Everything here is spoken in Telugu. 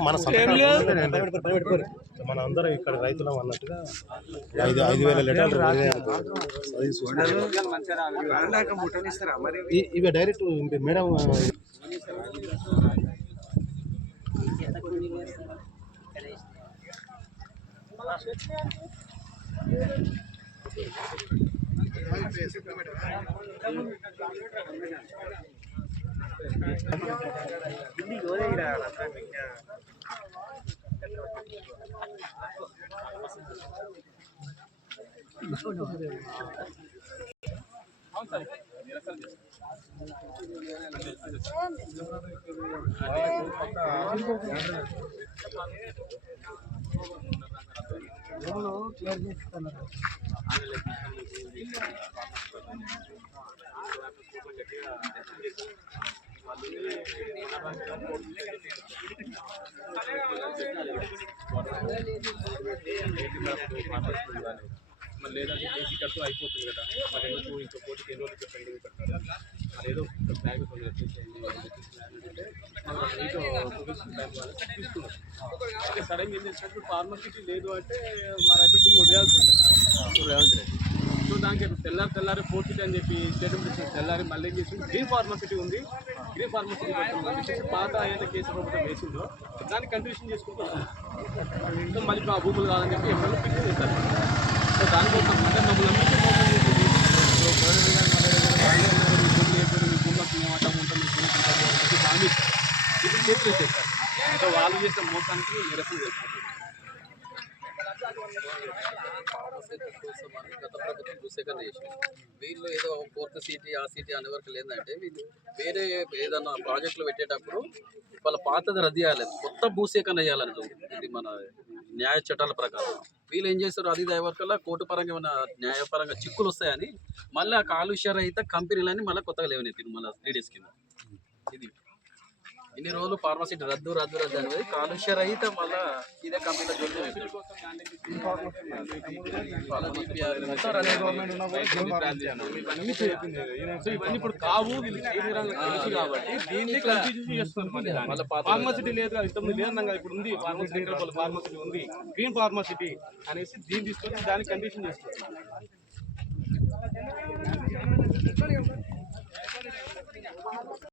మన మన అందరం ఇక్కడ రైతులం అన్నట్టుగా ఐదు ఐదు వేల లీటర్లు అనుకో. అది చూసుకోవాలి. ఈ- ఇవి డైరెక్ట్ మేడం మరి లేదంటే కేసీ కట్టు అయిపోతుంది కదా మరి ఎందుకు ఇంకో కోటికి ఎన్ని రోజులు పెండింగ్ పెట్టాలి మరి ఏదో ఒక బ్యాగ్ కొంచెం సడన్గా ఏం ఫార్మసిటీ లేదు అంటే మా రైతు భూమి వదిలేయాల్సి ఉంటుంది. రేవంత్ రెడ్డి సో దానికి తెల్లారి తెల్లారి ఫోర్ సిటీ అని చెప్పి స్టేట్ తెల్లారి మళ్ళీ ఏం చేసి గ్రీన్ ఫార్మసిటీ ఉంది. గ్రీన్ ఫార్మసిటీ చెప్పేసి పాత ఏదైతే కేసు ప్రభుత్వం వేసిందో దాన్ని కంటిన్యూషన్ చేసుకుంటూ సో మళ్ళీ మా భూములు కాదని చెప్పి పిక్కు చేస్తారు సో దానికోసం అంటే మమ్మల్ని నమ్మించి మోసం చేసింది సో గవర్నమెంట్ గారు మళ్ళీ వాళ్ళే ఉన్నారు మీ భూములు అయిపోయి మీ భూములకు మేము అడ్డం ఉంటాం మీ భూములు ఉంటాం అని చెప్పి హామీ ఇచ్చారు. ఇప్పుడు చేతులు చేశారు. సో వాళ్ళు చేసిన మోసానికి నిరసన చేస్తారు గత ప్రభుత్వం భూసేకరణ చేసింది వీళ్ళు ఏదో ఫోర్త్ సిటీ ఆ సిటీ అనే వరకు లేదంటే వీళ్ళు వేరే ఏదన్నా ప్రాజెక్టులు పెట్టేటప్పుడు వాళ్ళ పాతది రద్దు చేయాలి. కొత్త భూసేకరణ చేయాలని ఇది మన న్యాయ చట్టాల ప్రకారం. వీళ్ళు ఏం చేస్తారు? అది ఇది వరకల్లా కోర్టు పరంగా ఏమైనా న్యాయపరంగా చిక్కులు వస్తాయని మళ్ళీ ఆ కాలుష్య రహిత కంపెనీలని మళ్ళీ కొత్తగా లేవనెత్తింది మళ్ళీ త్రీ డేస్ కింద. ఇది. ఇన్ని రోజులు ఫార్మసిటీ రద్దు రద్దు రద్దు అనేది కాలుష్య రహిత మళ్ళా ఇదే కంపెనీలో ఇవన్నీ ఇప్పుడు కావు తెలుసు కాబట్టి దీన్ని చేస్తున్నారు ఫార్మసిటీ లేదు ఇంతకుముందు లేదన్నా ఇప్పుడు ఉంది ఫార్మసిటీ ఫార్మసిటీ ఉంది గ్రీన్ ఫార్మసిటీ అనేసి దీన్ని తీసుకొని దాన్ని కండిషన్ చేస్తున్నారు